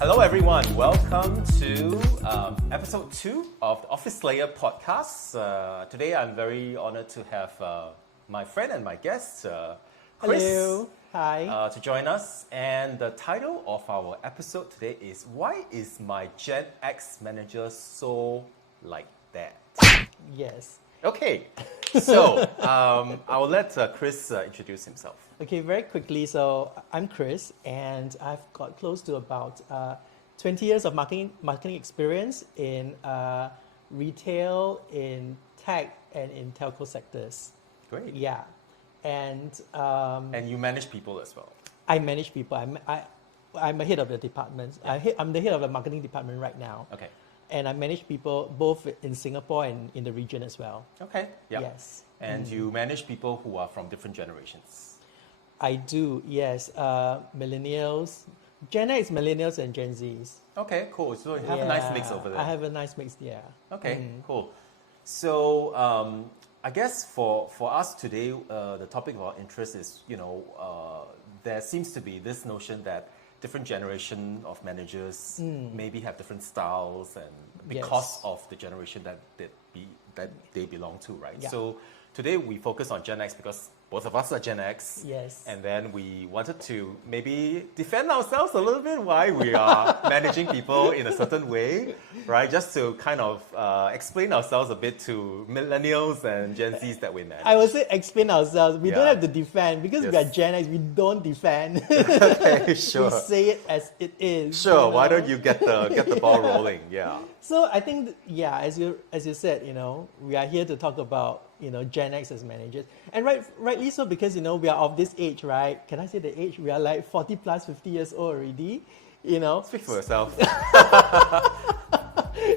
Hello, everyone. Welcome to episode 2 of the Office Layer podcast. Today, I'm very honored to have my friend and my guest, Cris, Hello. Hi. to join us. And the title of our episode today is Why is my Gen X manager so like that? Yes. Okay, so I will let Cris introduce himself. Okay, very quickly. So I'm Cris, and I've got close to about 20 years of marketing experience in retail, in tech, and in telco sectors. Great. Yeah, and And you manage people as well. I manage people. I'm a head of the department. Yeah. I'm the head of the marketing department right now. Okay. And I manage people both in Singapore and in the region as well. Okay. Yeah. Yes. And you manage people who are from different generations. I do, yes. Millennials, Gen X, millennials, and Gen Zs. Okay, cool. So you have a nice mix over there. I have a nice mix, yeah. Okay, cool. So I guess for us today, the topic of our interest is, there seems to be this notion that different generation of managers maybe have different styles, and because of the generation that they belong to, right? Yeah. So today we focus on Gen X because both of us are Gen X. Yes. And then we wanted to maybe defend ourselves a little bit why we are managing people in a certain way, right? Just to kind of explain ourselves a bit to millennials and Gen Zs that we manage. I would say explain ourselves. We don't Yeah. have to defend because we Yes. are Gen X. We don't defend. Okay, sure. We say it as it is. Sure. Why don't you get the ball rolling? Yeah. So I think, as you said, we are here to talk about Gen X as managers, and rightly so, because we are of this age, right? Can I say the age? We are like 40 plus, 50 years old already. Speak for yourself.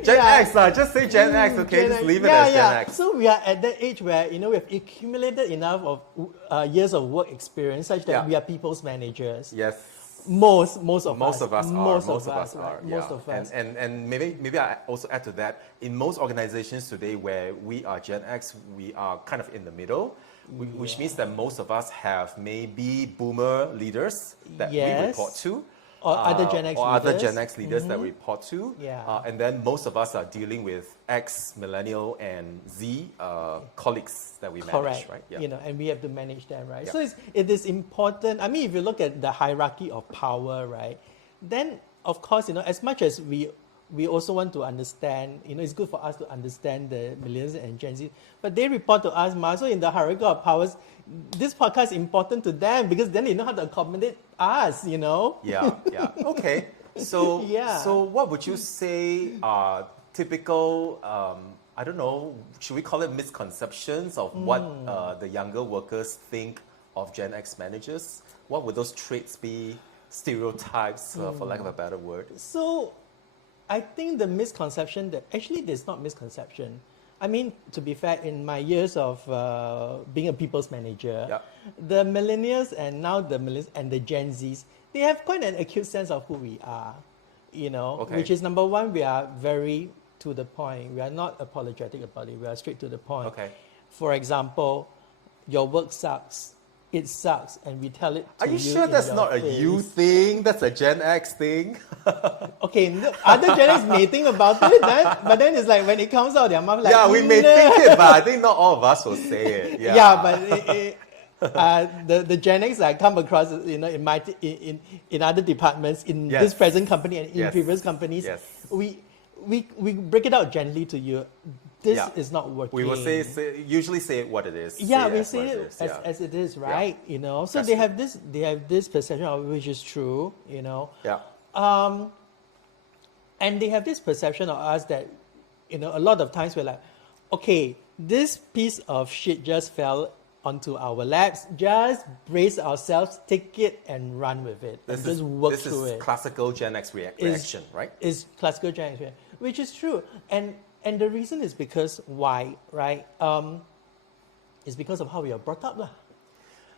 Gen X, just say Gen X, okay? Just leave it as Gen X. So we are at that age where we have accumulated enough of years of work experience such that we are people's managers. Yes. Most of Most us. of us Most are. of us are. Yeah. Most of us. And maybe I also add to that. In most organizations today, where we are Gen X, we are kind of in the middle, which means that most of us have maybe boomer leaders that we report to. Or other Gen X or leaders. other Gen X leaders that we report to. Yeah. And then most of us are dealing with X, Millennial, and Z colleagues that we manage, Correct. right? Yeah. And we have to manage them, right? Yeah. So it is important. I mean, if you look at the hierarchy of power, right, then of course, as much as we also want to understand, it's good for us to understand the millennials and Gen Z, but they report to us, so in the hierarchy of powers, this podcast is important to them because then they know how to accommodate us, Yeah. Okay. So, Yeah. so what would you say are typical, I don't know, should we call it misconceptions of what the younger workers think of Gen X managers? What would those traits be, stereotypes, for lack of a better word? So I think the misconception that actually there's not misconception. I mean, to be fair, in my years of being a people's manager, the millennials and now the millennials and the Gen Zs, they have quite an acute sense of who we are, which is number one, we are very to the point. We are not apologetic about it. We are straight to the point. Okay. For example, your work sucks. It sucks, and we tell it to Are you you sure in that's your not a face. you thing? That's a Gen X thing? Okay, other Gen X may think about it, but then it's like when it comes out, their mouth like, Yeah, we may "No." think it, but I think not all of us will say it. Yeah, Yeah, but the Gen X I come across, in other departments, in Yes. this present company and in Yes. previous companies, Yes. we break it out gently to you. This Yeah. is not working. We will usually say it what it is. Yeah, we as say what it is, as it is, right? So That's they true. have this perception of which is true, Yeah. and they have this perception of us that, a lot of times we're like, okay, this piece of shit just fell onto our laps. Just brace ourselves, take it, and run with it, and just work through This it. is classical Gen X reaction, right? Is classical Gen X, which is true, and the reason is because why, right? It's because of how we are brought up, lah.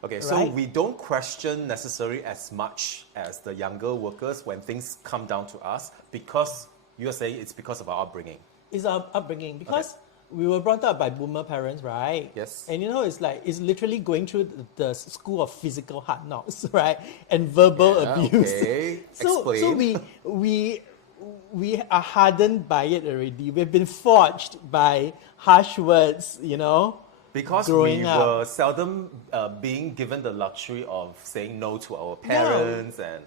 Okay, so Right. we don't question necessarily as much as the younger workers when things come down to us because you're saying it's because of our upbringing. It's our upbringing because we were brought up by boomer parents, right? Yes. And it's literally going through the school of physical hard knocks, right? And verbal abuse. Okay. So Explain. we are hardened by it already. We've been forged by harsh words, Because growing we up. were seldom being given the luxury of saying no to our parents and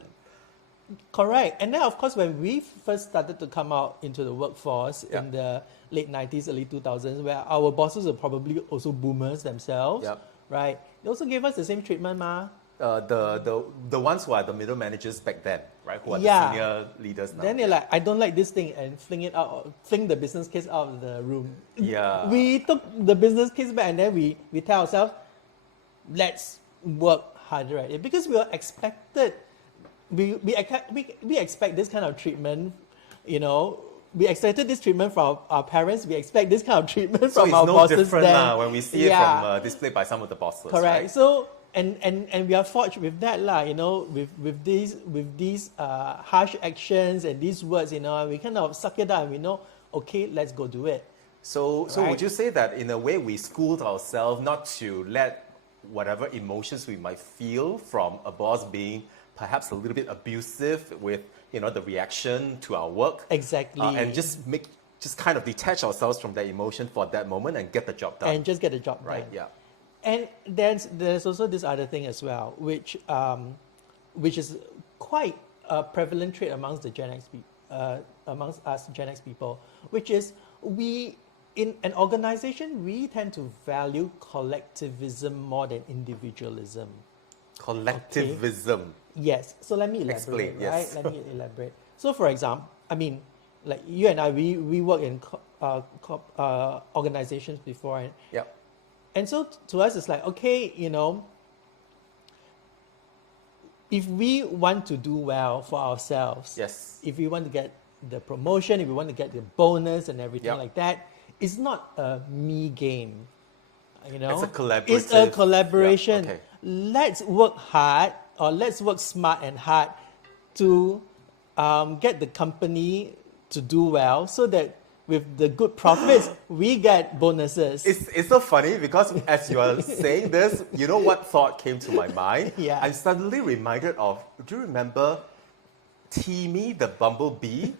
Correct. And then, of course, when we first started to come out into the workforce Yep. in the late 90s, early 2000s, where our bosses were probably also boomers themselves, Yep. right? They also gave us the same treatment, ma. the ones who are the middle managers back then, right? Who are Yeah. the senior leaders now. Then they're like, I don't like this thing, and fling the business case out of the room. Yeah. We took the business case back, and then we tell ourselves, let's work harder at it, because we were expected. We expect this kind of treatment, We expected this treatment from our parents. We expect this kind of treatment So from it's our no bosses. different then. when we see it from displayed by some of the bosses. Correct. Right? So and we are forged with that, with these harsh actions and these words, we kind of suck it up and we know, okay, let's go do it. So Right. would you say that in a way we schooled ourselves not to let whatever emotions we might feel from a boss being perhaps a little bit abusive with the reaction to our work, Exactly. and just kind of detach ourselves from that emotion for that moment and get the job done. And just get the job right? done. Yeah. And there's also this other thing as well, which is quite a prevalent trait amongst the Gen X amongst us Gen X people, which is we in an organization we tend to value collectivism more than individualism. Collectivism. Yes. So let me elaborate. Explain, Right? yes. Let me elaborate. So, for example, like you and I, we work in organizations before, and Yep. And so to us, it's like, okay, if we want to do well for ourselves, Yes. if we want to get the promotion, if we want to get the bonus and everything Yep. like that, it's not a me game. It's a collaborative. It's a collaboration. Yeah, okay. Let's work hard, or let's work smart and hard to get the company to do well, so that with the good profits, we get bonuses. It's so funny because as you are saying this, you know what thought came to my mind? Yeah. I'm suddenly reminded of, do you remember Timmy the bumblebee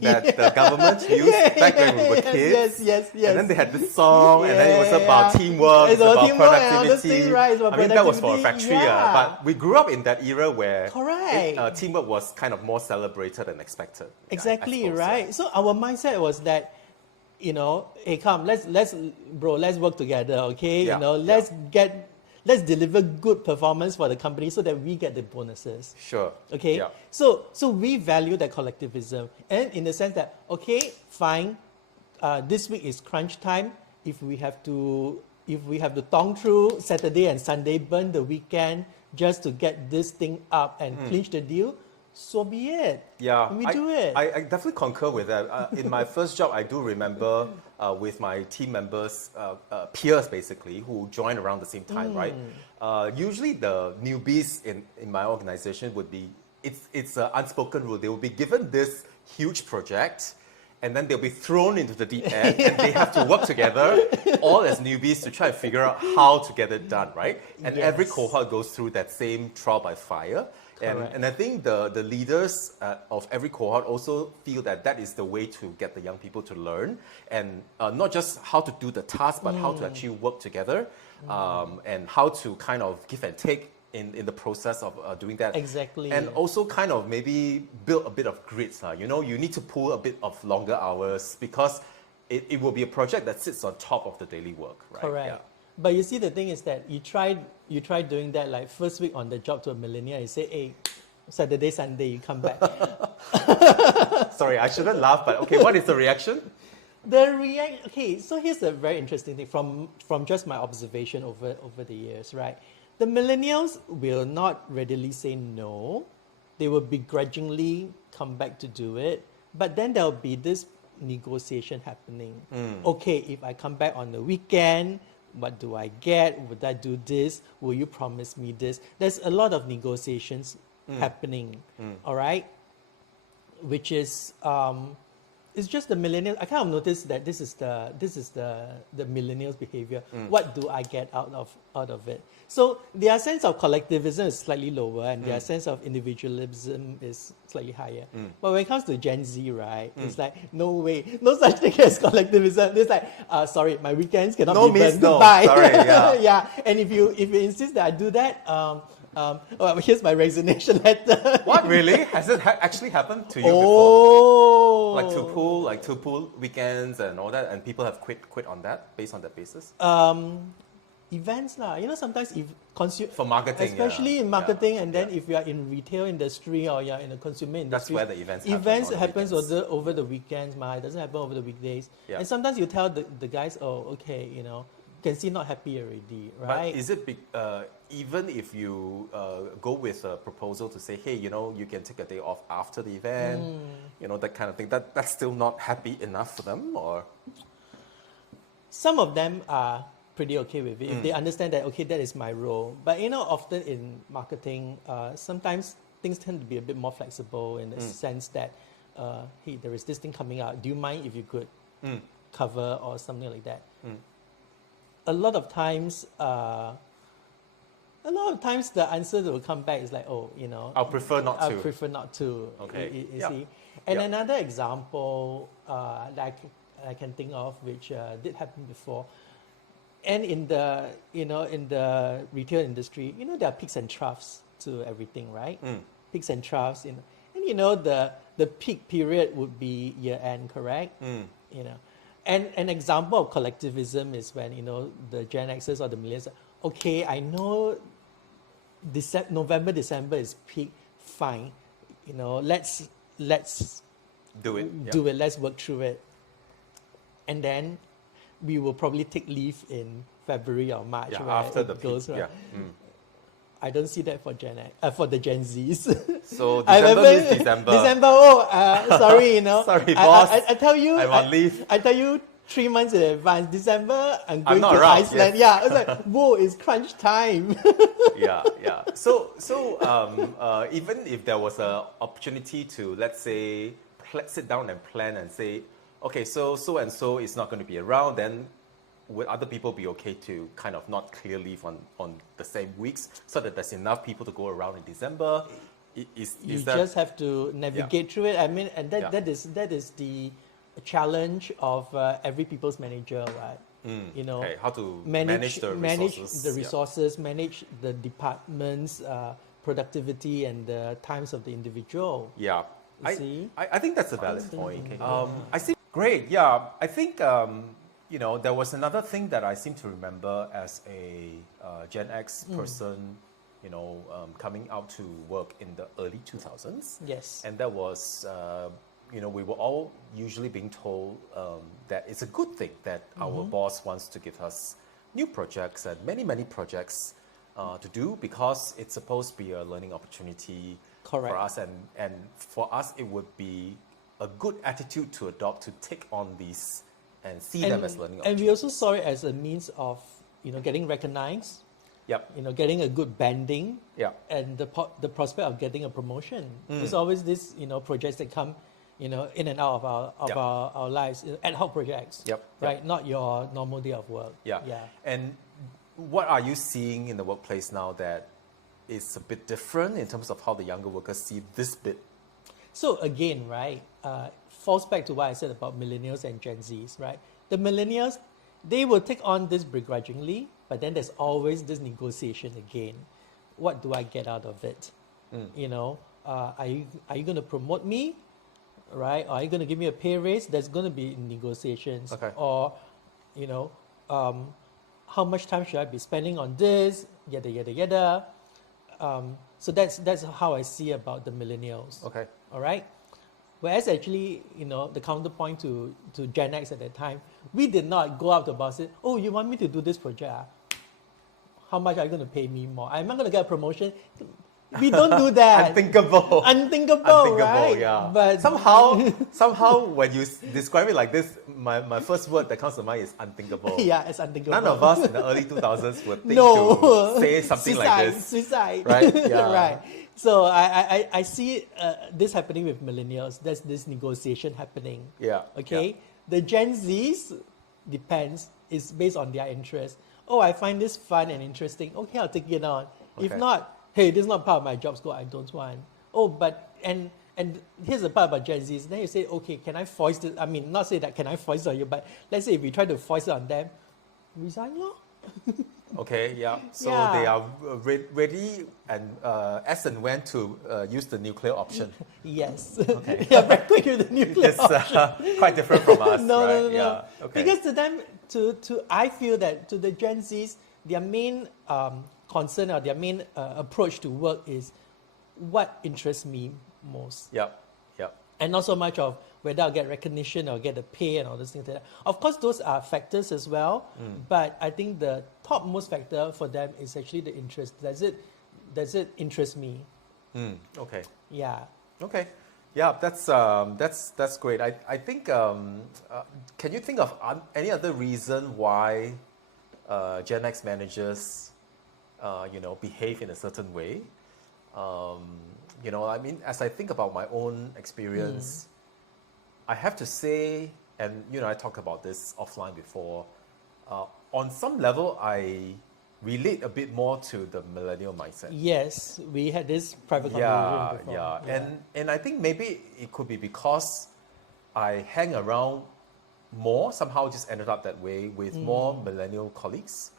that the government used back when we were kids? Yes. And then they had this song, and then it was about teamwork, It's about about teamwork and all those productivity. things, right? It's about I mean, that was for a productivity, factory, yeah. but we grew up in that era where Correct. Teamwork was kind of more celebrated and expected. Yeah, I Exactly, suppose, yeah. right? So our mindset was that, hey, come, let's work together, okay? Yeah, Let's deliver good performance for the company so that we get the bonuses. Sure. Okay? Yeah. So we value that collectivism. And in the sense that, okay, fine, this week is crunch time. If we have to tong through Saturday and Sunday, burn the weekend just to get this thing up and clinch the deal, so be it. Yeah, We do it. I definitely concur with that. In my first job, I do remember with my team members, peers basically, who joined around the same time, right? Usually the newbies in my organization would be, it's an unspoken rule. They will be given this huge project, and then they'll be thrown into the deep end, and they have to work together, all as newbies, to try and figure out how to get it done, right? And every Yes. cohort goes through that same trial by fire. And I think the leaders of every cohort also feel that is the way to get the young people to learn, and not just how to do the task, but how to actually work together, and how to kind of give and take in the process of doing that. Exactly. And also kind of maybe build a bit of grit. You need to pull a bit of longer hours because it will be a project that sits on top of the daily work, right? Correct. Yeah. But you see, the thing is that you try doing that like first week on the job to a millennial. You say, hey, Saturday, Sunday, you come back. Sorry, I shouldn't laugh, but okay, what is the reaction? Okay, so here's a very interesting thing from just my observation over the years, right? The millennials will not readily say no. They will begrudgingly come back to do it. But then there'll be this negotiation happening. Okay, if I come back on the weekend, what do I get? Would I do this? Will you promise me this? There's a lot of negotiations happening, all right? Which is it's just the millennials. I kind of noticed that this is the millennials' behavior. What do I get out of it? So their sense of collectivism is slightly lower, and their sense of individualism is slightly higher. But when it comes to Gen Z, right, it's like no way, no such thing as collectivism. It's like, sorry, my weekends cannot be burned. Goodbye. Sorry, yeah. Yeah. And if you insist that I do that, well, here's my resignation letter. What, really? Has it actually happened to you before? Oh, Like to pull weekends and all that, and people have quit on that based on that basis? events lah. Sometimes if for marketing, especially in marketing, and then if you are in retail industry or you're in the consumer industry, that's where the events happens over the weekends. It doesn't happen over the weekdays. Yeah. And sometimes you tell the guys, oh, okay, you can see not happy already, right? But is it even if you go with a proposal to say, hey, you can take a day off after the event, that kind of thing, that's still not happy enough for them, or? Some of them are pretty okay with it. If they understand that, okay, that is my role. But often in marketing, sometimes things tend to be a bit more flexible in the sense that, hey, there is this thing coming out. Do you mind if you could cover or something like that? A lot of times the answer that will come back is like, oh, I'll prefer not to. I prefer not to. Okay. You see? And another example that I can think of, which did happen before, and in the retail industry, there are peaks and troughs to everything, right? Peaks and troughs, and the peak period would be year end, correct? And an example of collectivism is when the Gen Xers or the millennials, okay, I know November, December is peak, fine, let's do it. Do it. Let's work through it, and then we will probably take leave in February or March. Yeah, where after the goes, peak. right? Yeah. I don't see that for for the Gen Zs. So December means December. December. Oh, sorry, Sorry, boss. I tell you, I'm on leave. I tell you 3 months in advance. December, I'm going to around, Iceland. yes. Yeah, it's like, whoa, it's crunch time. Yeah. So even if there was an opportunity to, let's say, sit down and plan and say, okay, so and so is not going to be around, then would other people be okay to kind of not clear leave on the same weeks so that there's enough people to go around in December? You just have to navigate through it. I mean, and that is the challenge of every people's manager, right? Okay, how to manage the resources. Manage the department's productivity and the times of the individual. Yeah. I think that's a valid point. I see. Great. Yeah. I think, there was another thing that I seem to remember as a Gen X person, coming out to work in the early 2000s. Yes. And that was, we were all usually being told that it's a good thing that our boss wants to give us new projects and many, many projects to do, because it's supposed to be a learning opportunity. Correct. For us, and for us, it would be a good attitude to adopt, to take on these and see them as learning opportunities. And we also saw it as a means of, getting recognized. Yep. Getting a good banding. Yep. And the prospect of getting a promotion. There's always this, projects that come, in and out of our lives, ad hoc projects. Yep. Right. Yep. Not your normal day of work. Yeah. And what are you seeing in the workplace now that is a bit different in terms of how the younger workers see this bit? So again, right, falls back to what I said about millennials and Gen Zs, right? The millennials, they will take on this begrudgingly, but then there's always this negotiation again. What do I get out of it? Are you going to promote me, right? Or are you going to give me a pay raise? There's going to be negotiations. Okay. Or, how much time should I be spending on this? Yada, yada, yada. So that's how I see about the millennials. Okay. All right. Whereas actually, the counterpoint to Gen X at that time, we did not go out to boss it. Oh, you want me to do this project? How much are you going to pay me more? I'm not going to get a promotion. We don't do that. Unthinkable, right? Yeah. But somehow, when you describe it like this, my first word that comes to mind is unthinkable. Yeah, it's unthinkable. None of us in the early 2000s would think to say something like this. Suicide. Right? Yeah. Right. So I see this happening with millennials. There's this negotiation happening. Yeah. Okay. Yeah. The Gen Zs depends. It's based on their interest. Oh, I find this fun and interesting. Okay, I'll take it on. If Okay. not, hey, this is not part of my job scope. I don't want. Oh, but and here's the part about Gen Zs. Then you say, okay, can I foist it? I mean, not say that can I foist it on you, but let's say if we try to foist it on them, resign lor. Okay, yeah. So Yeah. they are ready and as and when to use the nuclear option. Yes. Okay. Yeah, very quick with the nuclear It's option. quite different from us, No, right? no, no, no. Yeah. Okay. Because to them, I feel that to the Gen Zs, their main concern or their main approach to work is what interests me most. Yep. Yep. And not so much of whether I'll get recognition or get the pay and all those things like that. Of course, those are factors as well, but I think the topmost factor for them is actually the interest. Does it interest me? Okay. Yeah. Okay. Yeah, that's great. I think can you think of any other reason why Gen X managers behave in a certain way? I mean, as I think about my own experience, I have to say, and I talked about this offline before, on some level, I relate a bit more to the millennial mindset. Yes, we had this private conversation before. Yeah. And I think maybe it could be because I hang around more, somehow just ended up that way with more millennial colleagues.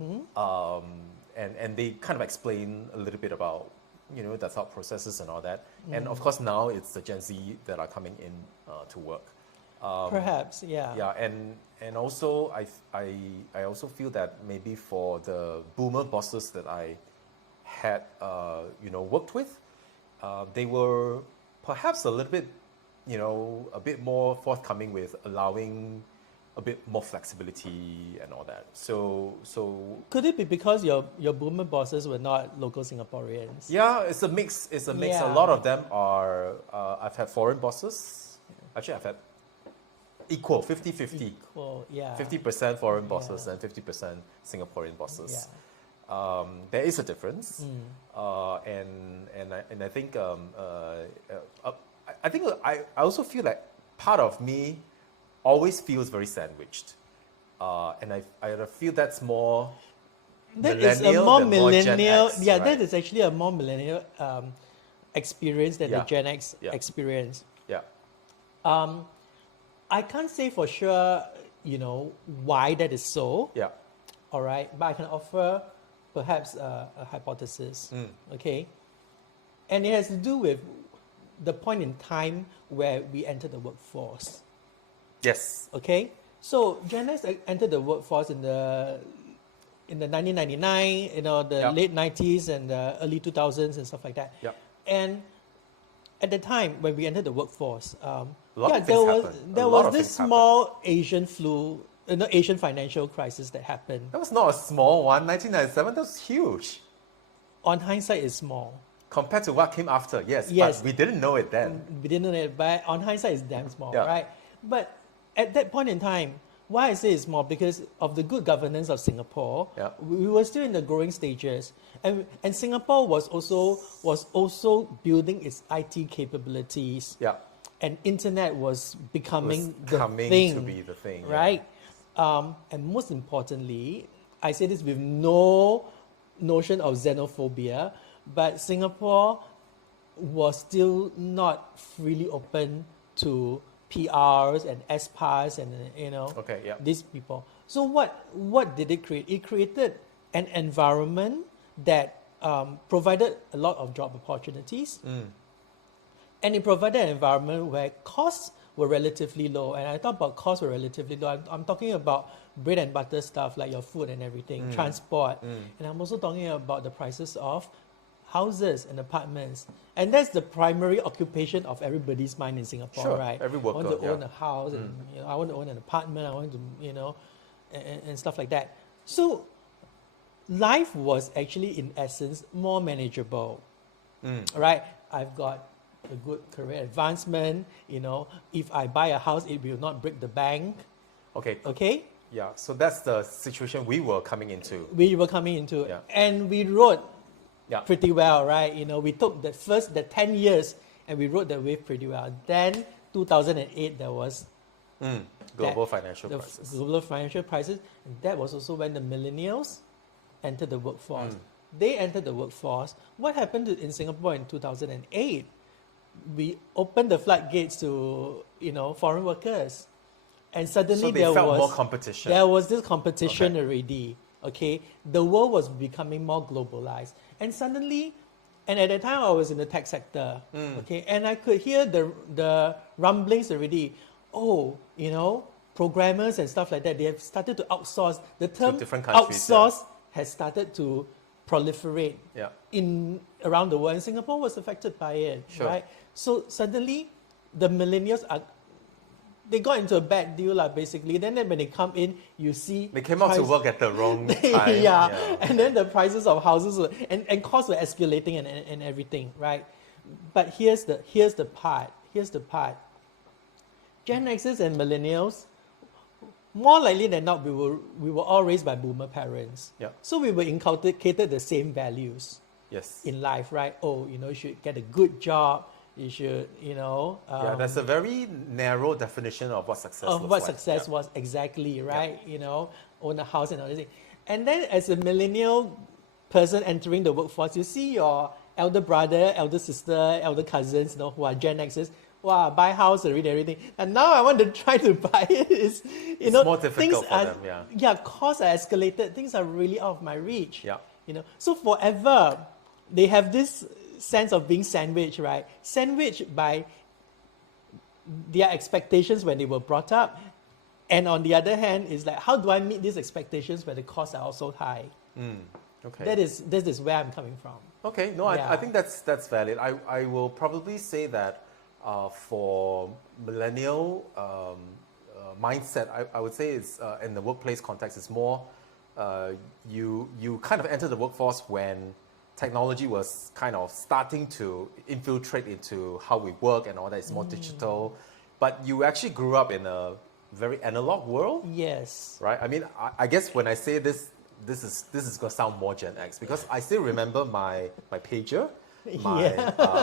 And they kind of explain a little bit about the thought processes and all that. And of course now it's the Gen Z that are coming in to work. Perhaps, yeah. Yeah, and also I also feel that maybe for the boomer bosses that I had worked with, they were perhaps a little bit a bit more forthcoming with allowing a bit more flexibility and all that. So Could it be because your boomer bosses were not local Singaporeans? yeah, it's a mix. It's a mix. Yeah. A lot of them are. I've had foreign bosses. Actually, I've had equal 50-50. Equal, yeah. 50% foreign bosses Yeah. and 50% Singaporean bosses. Yeah. There is a difference, and I think I also feel like part of me always feels very sandwiched, and I feel that's more That is a millennial more than more Gen millennial. X, Yeah, right? that is actually a more millennial experience than the Yeah. Gen X Yeah. experience. Yeah. I can't say for sure, why that is so. Yeah. All right, but I can offer perhaps a hypothesis. Okay, and it has to do with the point in time where we entered the workforce. Yes. Okay, so Gen X entered the workforce in the 1999, the Yeah. late 90s and the early 2000s and stuff like that. Yeah. And at the time when we entered the workforce, A lot of there things was happened. there A lot was of this things happened. small Asian flu, Asian financial crisis that happened. That was not a small one. 1997. That was huge On hindsight, it's small. compared to what came after. Yes. Yes. But we didn't know it then. We didn't know that, but on hindsight, it's damn small, Yeah. right? But at that point in time, why I say it's small, because of the good governance of Singapore, Yeah. we were still in the growing stages, and Singapore was also building its IT capabilities, Yeah. and internet was becoming Was the coming thing, to be the thing. yeah. right? And most importantly, I say this with no notion of xenophobia, but Singapore was still not freely open to PRs and SPAs and Okay. Yeah. these people. So what did it create? It created an environment that provided a lot of job opportunities, and it provided an environment where costs were relatively low. And I talk about costs were relatively low. I'm talking about bread and butter stuff like your food and everything, transport, and I'm also talking about the prices of houses and apartments. And that's the primary occupation of everybody's mind in Singapore, Sure, right? every I want worker, to own a house, and I want to own an apartment. I want to, and stuff like that. So life was actually, in essence, more manageable, right? I've got a good career advancement. If I buy a house, it will not break the bank. Okay. Okay, Yeah. So that's the situation we were coming into. we were coming into, Yeah. and we wrote pretty well, right? We took the 10 years and we rode the wave pretty well. Then 2008, there was global financial crisis. Global financial crisis. And that was also when the millennials entered the workforce. They entered the workforce. What happened in Singapore in 2008? We opened the floodgates to foreign workers, and suddenly so they felt more competition. There was this competition already. Okay, the world was becoming more globalized, and suddenly, and at that time I was in the tech sector. Okay, and I could hear the rumblings already. Oh, programmers and stuff like that. They have started to outsource. The term outsource has started to proliferate around the world, and Singapore was affected by it, right? So suddenly, the millennials they got into a bad deal, basically. Then when they come in, you see they came out to work at the wrong time. And then the prices of houses and costs were escalating and everything, right? But here's the part. Gen Xers and millennials, more likely than not, we were all raised by boomer parents. So we were inculcated the same values in life, right? Oh, you should get a good job. You should, there's a very narrow definition of what success looks like. Success was exactly, right? Own a house and all this. And then as a millennial person entering the workforce, you see your elder brother, elder sister, elder cousins, who are Gen Xers. Wow, buy house already, everything. And now I want to try to buy it. It's more difficult for them, costs are escalated. Things are really out of my reach. So forever, they have this sense of being sandwiched, right? Sandwiched by their expectations when they were brought up. And on the other hand, is like, how do I meet these expectations when the costs are also high? Okay. That is where I'm coming from. Okay, no, I think that's valid. I will probably say that for millennial mindset, I would say it's in the workplace context, it's more you kind of enter the workforce when technology was kind of starting to infiltrate into how we work and all that. It's more digital, but you actually grew up in a very analog world. Yes. Right. I mean, I guess when I say this is gonna sound more Gen X because I still remember my pager, my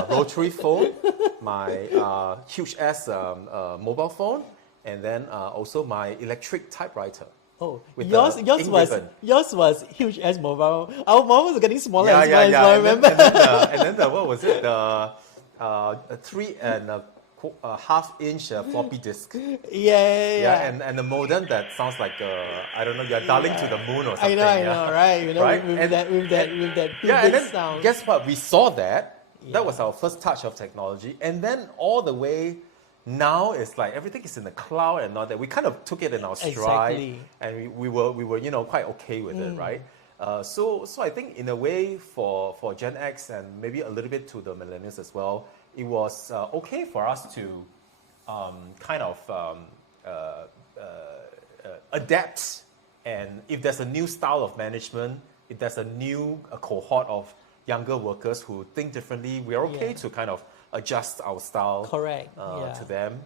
rotary phone, my huge ass mobile phone, and then also my electric typewriter. Oh, yours was huge as mobile. Our mobile was getting smaller as well. Yeah. I remember. And then what was it? A 3.5-inch floppy disk. Yeah. And the modem that sounds like I don't know, you're dialing to the moon or something. I know, right? Right? With that and then sound. Guess what? We saw that. That was our first touch of technology, and then all the way. Now it's like everything is in the cloud and all that. We kind of took it in our stride, and we were quite okay with it, right? So I think in a way for Gen X and maybe a little bit to the millennials as well, it was okay for us to kind of adapt. And if there's a new style of management, if there's a new cohort of younger workers who think differently, we are okay to kind of adjust our style to them.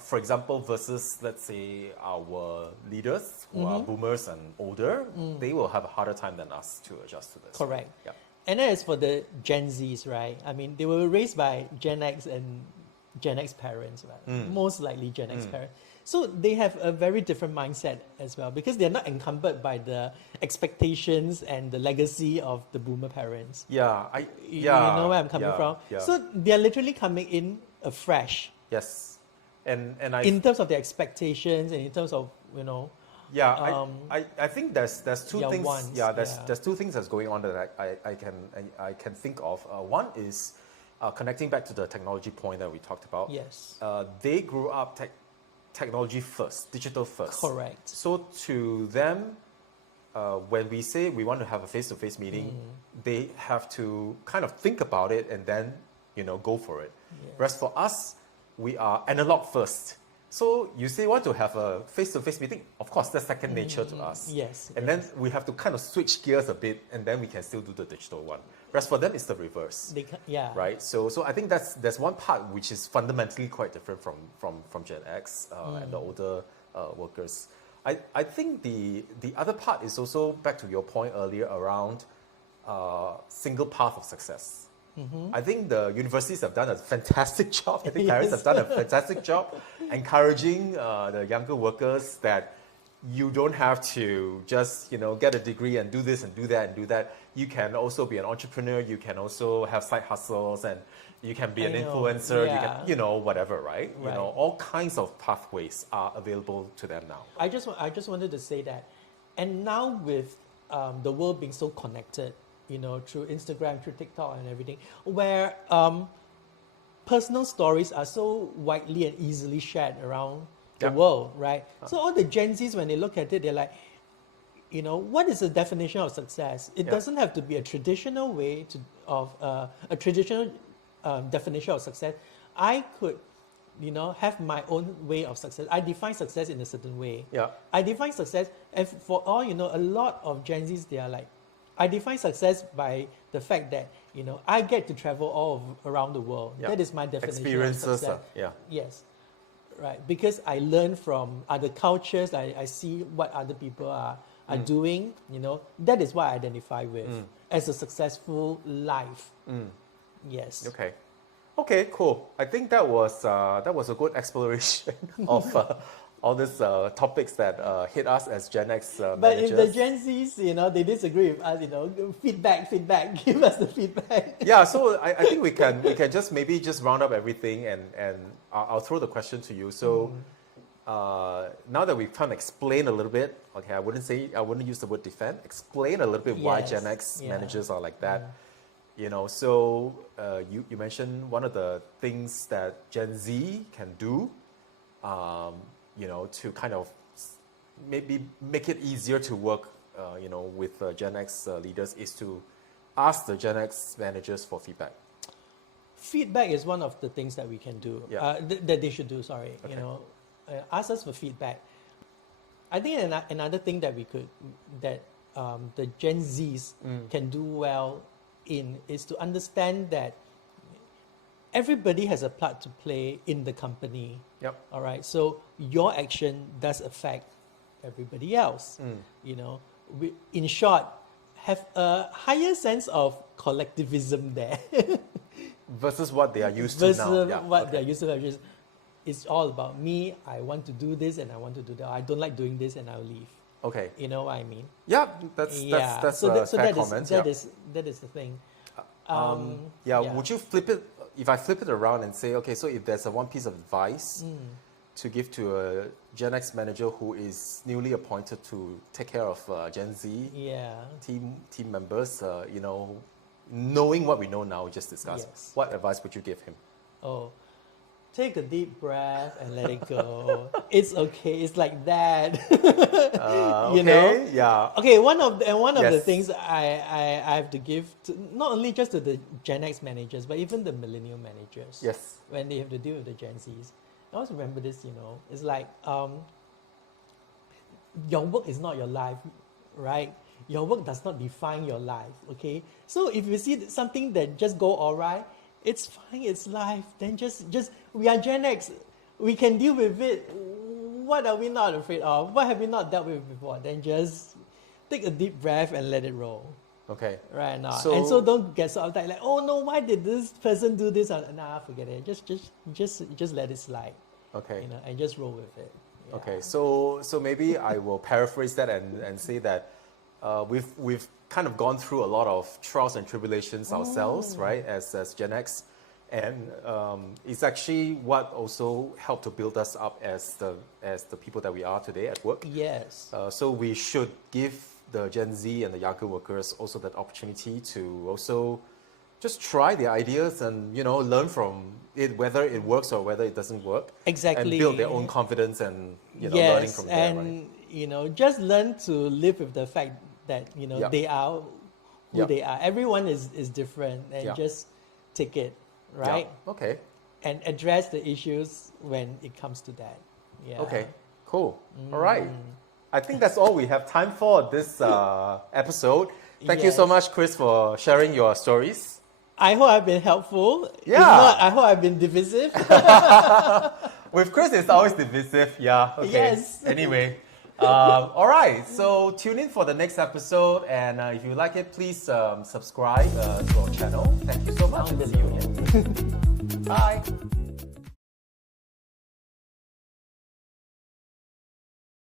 For example, versus, let's say, our leaders who are boomers and older, they will have a harder time than us to adjust to this. Correct. Yeah. And then as for the Gen Zs, right? I mean, they were raised by Gen X and Gen X parents, right? Most likely Gen X parents. So they have a very different mindset as well because they're not encumbered by the expectations and the legacy of the boomer parents. You know where I'm coming from? Yeah. So they're literally coming in afresh. Yes. And in terms of their expectations and in terms of, I think there's two things. Wants, there's two things that's going on that I can think of. One is connecting back to the technology point that we talked about. Yes. They grew up technology first, digital first. Correct. So to them, when we say we want to have a face-to-face meeting, they have to kind of think about it and then, go for it. Yes. Whereas for us, we are analog first. So you say you want to have a face-to-face meeting, of course, that's second nature to us. Yes. And then we have to kind of switch gears a bit, and then we can still do the digital one. Whereas for them, it's the reverse. Right? So I think there's one part which is fundamentally quite different from Gen X and the older workers. I think the other part is also back to your point earlier around single path of success. I think the universities have done a fantastic job. I think parents have done a fantastic job encouraging the younger workers that you don't have to just get a degree and do this and do that and do that. You can also be an entrepreneur. You can also have side hustles, and you can be an influencer. Yeah. You can whatever, right? All kinds of pathways are available to them now. I just wanted to say that, and now with the world being so connected, through Instagram, through TikTok and everything, where personal stories are so widely and easily shared around the world, right? So all the Gen Zs, when they look at it, they're like, what is the definition of success? It doesn't have to be a traditional way a traditional definition of success. I could, have my own way of success. I define success in a certain way. Yeah. I define success, and for all a lot of Gen Zs, they are like, I define success by the fact that, I get to travel all around the world. That is my definition Experiences, of success. Yes. Right. Because I learn from other cultures, I see what other people are doing, that is what I identify with as a successful life. Yes. Okay, cool. I think that was a good exploration of all these topics that hit us as Gen X But managers. if the Gen Zs, they disagree with us, feedback, give us the feedback. Yeah, so I think we can just maybe just round up everything, and I'll throw the question to you. So now that we've kind of explained a little bit, okay, I wouldn't use the word defend. Explain a little bit why Gen X managers are like that. So you mentioned one of the things that Gen Z can do, to kind of maybe make it easier to work, with Gen X leaders is to ask the Gen X managers for feedback. Feedback is one of the things that we can do, that they should do, sorry. Okay. Ask us for feedback. I think another thing that the Gen Zs can do well in is to understand that everybody has a part to play in the company. Yep. All right. So your action does affect everybody else. In short, have a higher sense of collectivism there. Versus what they are used to now. Versus what they're used to. It's all about me. I want to do this and I want to do that. I don't like doing this and I'll leave. Okay. You know what I mean? Yeah, that's a fair comment. That is the thing. Would you flip it, if I flip it around and say, okay, so if there's one piece of advice to give to a Gen X manager who is newly appointed to take care of Gen Z team members, knowing what we know now, we just discussed, what advice would you give him? Take a deep breath and let it go. It's okay. It's like that. Yeah. Okay. One of the things I have to give to, not only just to the Gen X managers, but even the millennial managers. Yes. When they have to deal with the Gen Zs, I always remember this. It's like your work is not your life, right? Your work does not define your life. Okay. So if you see something that just go all right, it's fine, it's life. Then just we are Gen X. We can deal with it. What are we not afraid of? What have we not dealt with before? Then just take a deep breath and let it roll. Okay. Right now. And so don't get so uptight like, oh no, why did this person do this? Nah, forget it. Just let it slide. Okay. And just roll with it. Yeah. Okay. So maybe I will paraphrase that and say that we've kind of gone through a lot of trials and tribulations ourselves, right, as Gen X, and it's actually what also helped to build us up as the people that we are today at work. Yes. So we should give the Gen Z and the younger workers also that opportunity to also just try the ideas and learn from it, whether it works or whether it doesn't work. Exactly. And build their own confidence and learning from there. And just learn to live with the fact that they are who they are. Everyone is different, and just take it, right? Yeah. Okay. And address the issues when it comes to that. Yeah. Okay. Cool. All right. I think that's all we have time for this episode. Thank you so much, Cris, for sharing your stories. I hope I've been helpful. Yeah. If not, I hope I've been divisive. With Cris, it's always divisive. Yeah. Okay. Yes. Anyway. All right, so tune in for the next episode, and if you like it, please subscribe to our channel. Thank you so much. See you again. Bye.